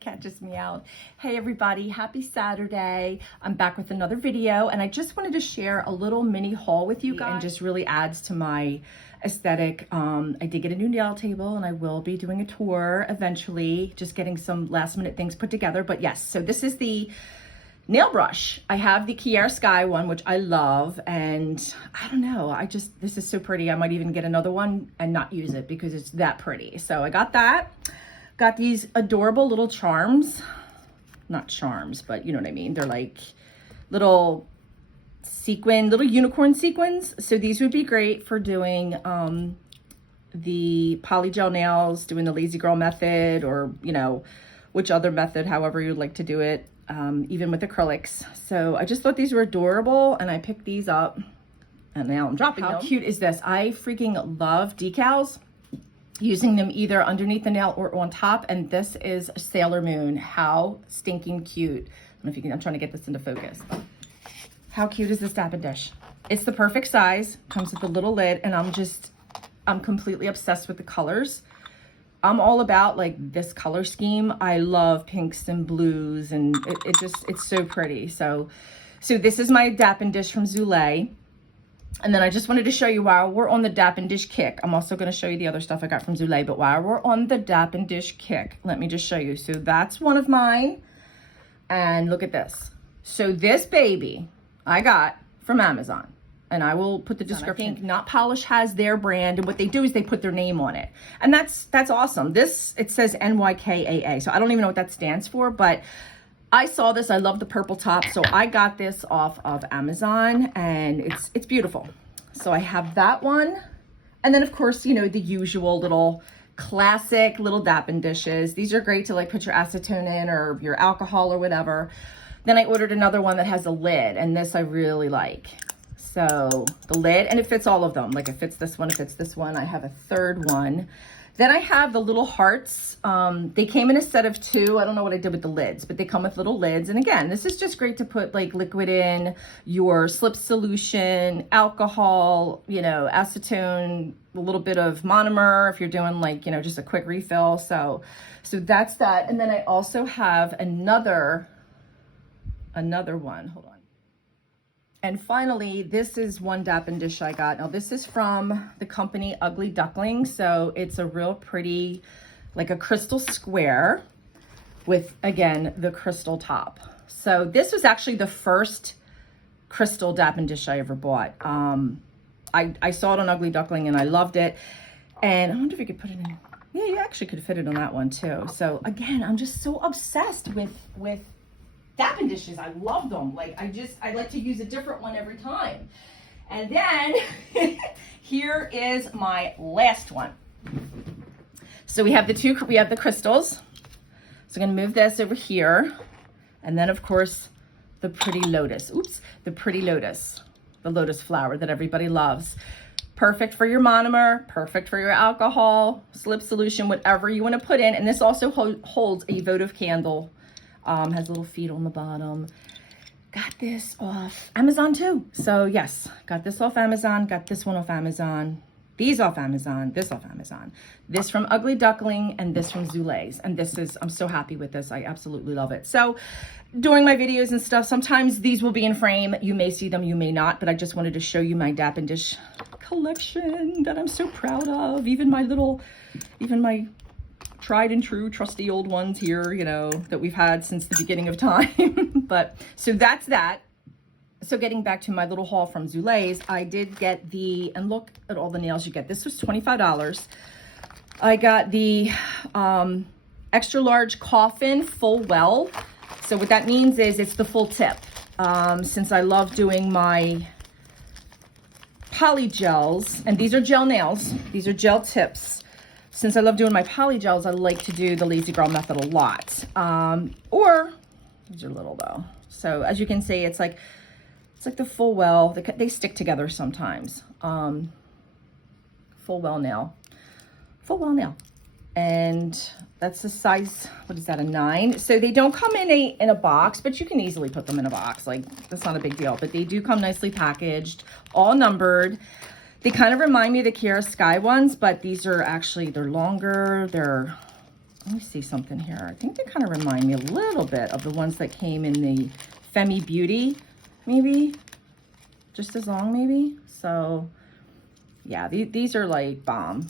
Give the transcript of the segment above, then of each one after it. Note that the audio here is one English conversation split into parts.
Catches me out. Hey everybody, happy Saturday. I'm back with another video and I just wanted to share a little mini haul with you guys and just really adds to my aesthetic. I did get a new nail table and I will be doing a tour eventually, just getting some last minute things put together. But yes, so this is the nail brush. I have the Kiara Sky one, which I love, and I don't know, this is so pretty. I might even get another one and not use it because it's that pretty. So I got that. Got these adorable little charms. Not charms, but you know what I mean. They're like little unicorn sequins. So these would be great for doing the polygel nails, doing the lazy girl method, or you know, which other method, however you'd like to do it. Even with acrylics. So I just thought these were adorable and I picked these up and now I'm dropping them. How cute is this? I freaking love decals, using them either underneath the nail or on top. And this is SailorMoon. How stinking cute. I don't know if you can, I'm trying to get this into focus. How cute is this Dappen dish? It's the perfect size, comes with a little lid, and I'm completely obsessed with the colors. I'm all about like this color scheme. I love pinks and blues, and it's so pretty. So this is my Dappen dish from Zulay. And then I just wanted to show you, while we're on the Dappen dish kick, I'm also going to show you the other stuff I got from Zulay, but while we're on the Dappen dish kick, let me just show you. So that's one of mine. And look at this. So this baby I got from Amazon. And I will put the description. I think Not Polish has their brand, and what they do is they put their name on it. And that's awesome. This, it says NYKAA. So I don't even know what that stands for, but I saw this. I love the purple top. So I got this off of Amazon and it's beautiful. So I have that one. And then of course, you know, the usual little classic little Dappen dishes. These are great to like put your acetone in or your alcohol or whatever. Then I ordered another one that has a lid, and this I really like. So the lid, and it fits all of them. Like it fits this one, it fits this one. I have a third one. Then I have the little hearts. They came in a set of 2. I don't know what I did with the lids, but they come with little lids. And again, this is just great to put like liquid in, your slip solution, alcohol, you know, acetone, a little bit of monomer if you're doing like, you know, just a quick refill. So that's that. And then I also have another one. Hold on. And finally, this is one Dappen dish I got. Now this is from the company Ugly Duckling. So it's a real pretty, like a crystal square with, again, the crystal top. So this was actually the first crystal Dappen dish I ever bought. I saw it on Ugly Duckling and I loved it. And I wonder if you could put it in. Yeah, you actually could fit it on that one too. So again, I'm just so obsessed with Dappen dishes. I love them. Like I like to use a different one every time. And then here is my last one. So we have the crystals. So I'm gonna move this over here. And then of course, the pretty lotus. Oops, the pretty lotus. The lotus flower that everybody loves. Perfect for your monomer, perfect for your alcohol, slip solution, whatever you wanna put in. And this also holds a votive candle. Has little feet on the bottom. Got this off Amazon too. So yes, got this off Amazon, got this one off Amazon, these off Amazon, this off Amazon, this from Ugly Duckling, and this from Zulay's. And I'm so happy with this. I absolutely love it. So doing my videos and stuff, sometimes these will be in frame. You may see them, you may not, but I just wanted to show you my Dappen dish collection that I'm so proud of. Even my tried and true trusty old ones here, you know, that we've had since the beginning of time. But so that's that. So getting back to my little haul from Zulay's, I did get and look at all the nails you get. This was $25. I got the extra large Coffin full well. So what that means is it's the full tip. Since I love doing my poly gels, and these are gel nails, these are gel tips. Since I love doing my poly gels, I like to do the Lazy Girl method a lot. Or these are little though. So as you can see, it's like the full well. They stick together sometimes. Full well nail, and that's the size. What is that? A 9. So they don't come in a box, but you can easily put them in a box. Like that's not a big deal. But they do come nicely packaged, all numbered. They kind of remind me of the Kiara Sky ones, but these are actually, they're longer. let me see something here. I think they kind of remind me a little bit of the ones that came in the Femi Beauty, maybe. Just as long, maybe. So, yeah, these are like bomb.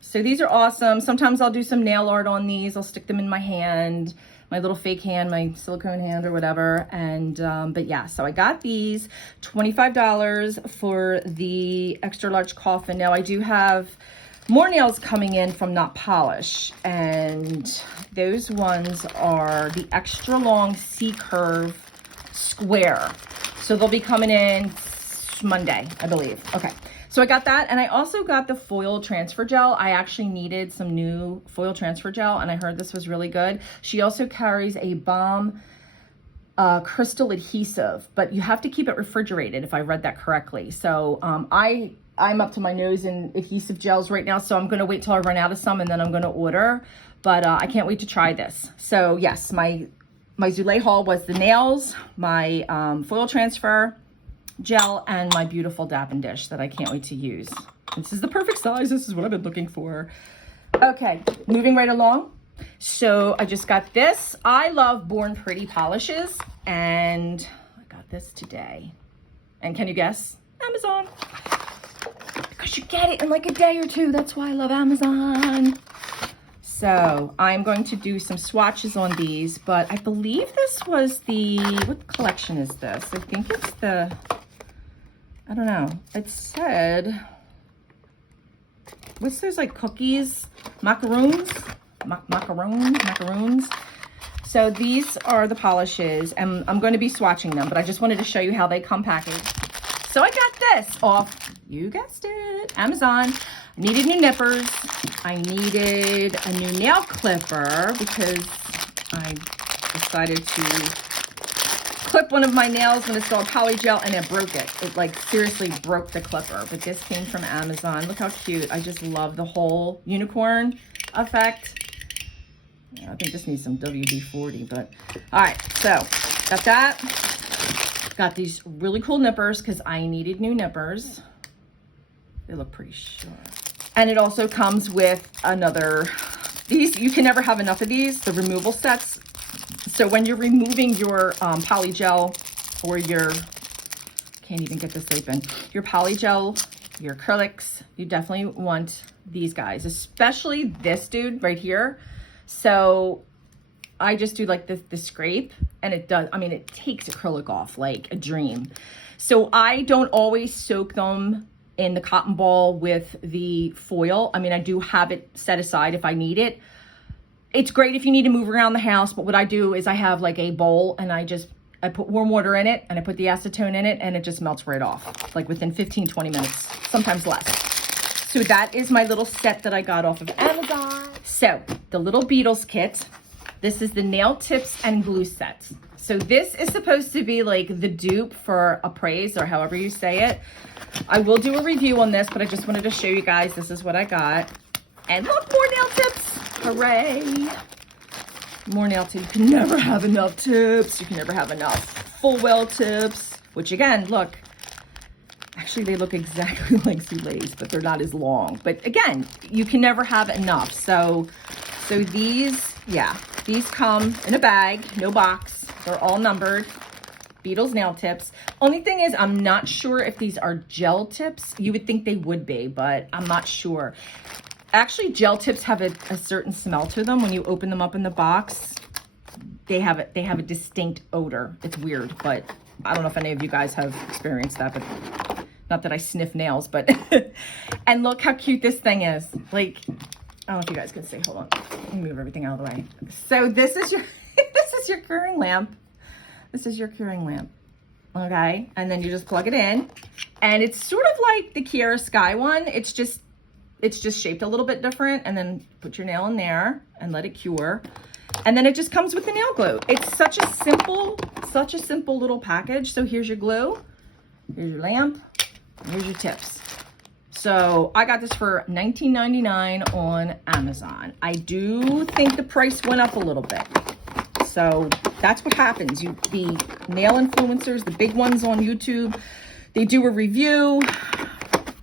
So these are awesome. Sometimes I'll do some nail art on these. I'll stick them in my hand, my little fake hand, my silicone hand or whatever. And, but yeah, so I got these, $25 for the extra large coffin. Now I do have more nails coming in from Not Polish, and those ones are the extra long C-curve square. So they'll be coming in Monday, I believe. Okay. So I got that, and I also got the foil transfer gel. I actually needed some new foil transfer gel, and I heard this was really good. She also carries a bomb crystal adhesive, but you have to keep it refrigerated if I read that correctly. So I'm up to my nose in adhesive gels right now, so I'm going to wait till I run out of some, and then I'm going to order. But I can't wait to try this. So yes, my Zulay haul was the nails, my foil transfer gel, and my beautiful Dappen dish that I can't wait to use. This is the perfect size. This is what I've been looking for. Okay, moving right along. So I just got this. I love Born Pretty polishes, and I got this today. And can you guess? Amazon. Because you get it in like a day or two. That's why I love Amazon. So I'm going to do some swatches on these, but I believe this was the, what collection is this? I think it's the, I don't know. It said, what's those like cookies? Macaroons? Macaroons. So these are the polishes, and I'm going to be swatching them, but I just wanted to show you how they come packaged. So I got this off, you guessed it, Amazon. I needed new nippers. I needed a new nail clipper because I decided to clip one of my nails when it's called poly gel, and it broke it. It like seriously broke the clipper, but this came from Amazon. Look how cute. I just love the whole unicorn effect. Yeah, I think this needs some WD-40, but all right, so got that. Got these really cool nippers because I needed new nippers. They look pretty sharp. And it also comes with another, these, you can never have enough of these, the removal sets. So when you're removing your poly gel or your, can't even get this open, your poly gel, your acrylics, you definitely want these guys, especially this dude right here. So I just do like the scrape, and it does, I mean, it takes acrylic off like a dream. So I don't always soak them in the cotton ball with the foil. I mean, I do have it set aside if I need it. It's great if you need to move around the house, but what I do is I have like a bowl, and I put warm water in it, and I put the acetone in it, and it just melts right off, like within 15, 20 minutes, sometimes less. So that is my little set that I got off of Amazon. So the little Beetles kit, this is the nail tips and glue set. So this is supposed to be like the dupe for Appraise, or however you say it. I will do a review on this, but I just wanted to show you guys, this is what I got. And look, more nail tips. Hooray. More nail tips. You can never have enough tips. You can never have enough full well tips, which again, look, actually they look exactly like Zulay's, but they're not as long. But again, you can never have enough. So these, yeah, these come in a bag, no box. They're all numbered. Beetles nail tips. Only thing is, I'm not sure if these are gel tips. You would think they would be, but I'm not sure. Actually, gel tips have a certain smell to them. When you open them up in the box, they have a distinct odor. It's weird, but I don't know if any of you guys have experienced that, but not that I sniff nails, but and look how cute this thing is. Like, I don't know if you guys can see. Hold on. Let me move everything out of the way. So this is your this is your curing lamp. This is your curing lamp. Okay, and then you just plug it in, and it's sort of like the Kiara Sky one. It's just shaped a little bit different, and then put your nail in there and let it cure. And then it just comes with the nail glue. It's such a simple little package. So here's your glue, here's your lamp, here's your tips. So I got this for $19.99 on Amazon. I do think the price went up a little bit. So that's what happens. The nail influencers, the big ones on YouTube, they do a review,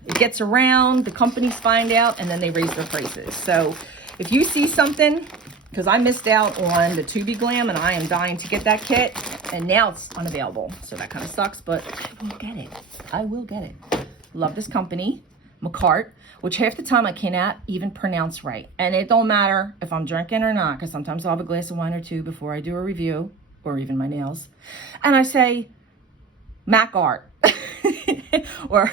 it gets around, the companies find out, and then they raise their prices. So if you see something because I missed out on the To Be Glam and I am dying to get that kit, and now it's unavailable. So that kind of sucks, but I will get it. I will get it. Love this company, Makarrt, which half the time I cannot even pronounce right. And it don't matter if I'm drinking or not, because sometimes I'll have a glass of wine or two before I do a review, or even my nails. And I say Makarrt. or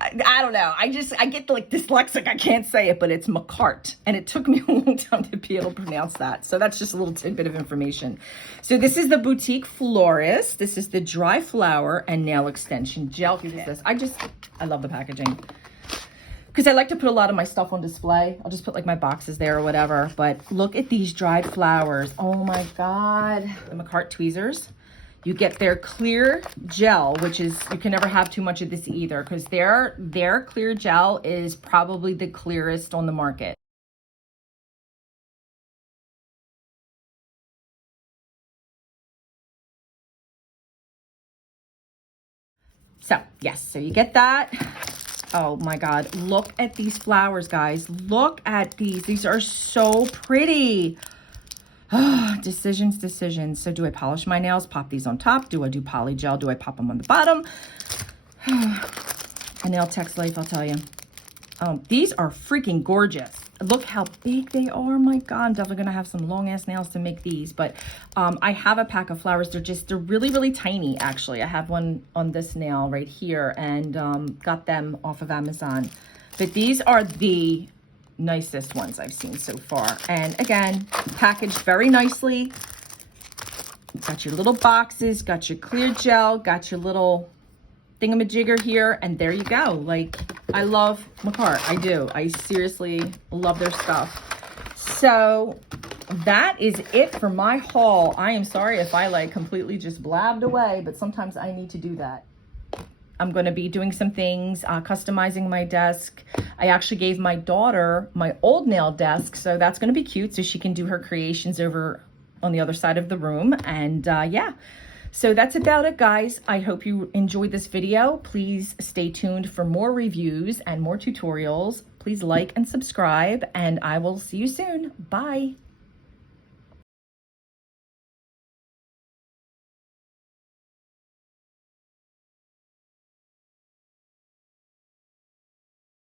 I don't know. I get like dyslexic. I can't say it, but it's Makarrt. And it took me a long time to be able to pronounce that. So that's just a little tidbit of information. So this is the Boutique Florist. This is the dry flower and nail extension gel kit. I love the packaging, because I like to put a lot of my stuff on display. I'll just put like my boxes there or whatever. But look at these dried flowers. Oh my God. The Makartt tweezers. You get their clear gel, which is, you can never have too much of this either, because their clear gel is probably the clearest on the market. So yes, so you get that. Oh my God, look at these flowers, guys. Look at these. These are so pretty. Decisions. So do I polish my nails, pop these on top? Do I do poly gel? Do I pop them on the bottom? A nail tech's life, I'll tell you. These are freaking gorgeous. Look how big they are. My God, I'm definitely gonna have some long ass nails to make these. But I have a pack of flowers. They're really, really tiny, actually. I have one on this nail right here, and got them off of Amazon. But these are the nicest ones I've seen so far. And again, packaged very nicely. Got your little boxes, got your clear gel, got your little thingamajigger here, and there you go. Like, I love Makarrt. I do. I seriously love their stuff. So that is it for my haul. I am sorry if I like completely just blabbed away, but sometimes I need to do that. I'm going to be doing some things, customizing my desk. I actually gave my daughter my old nail desk, so that's going to be cute, so she can do her creations over on the other side of the room. And yeah, so that's about it, guys. I hope you enjoyed this video. Please stay tuned for more reviews and more tutorials. Please like and subscribe, and I will see you soon. Bye.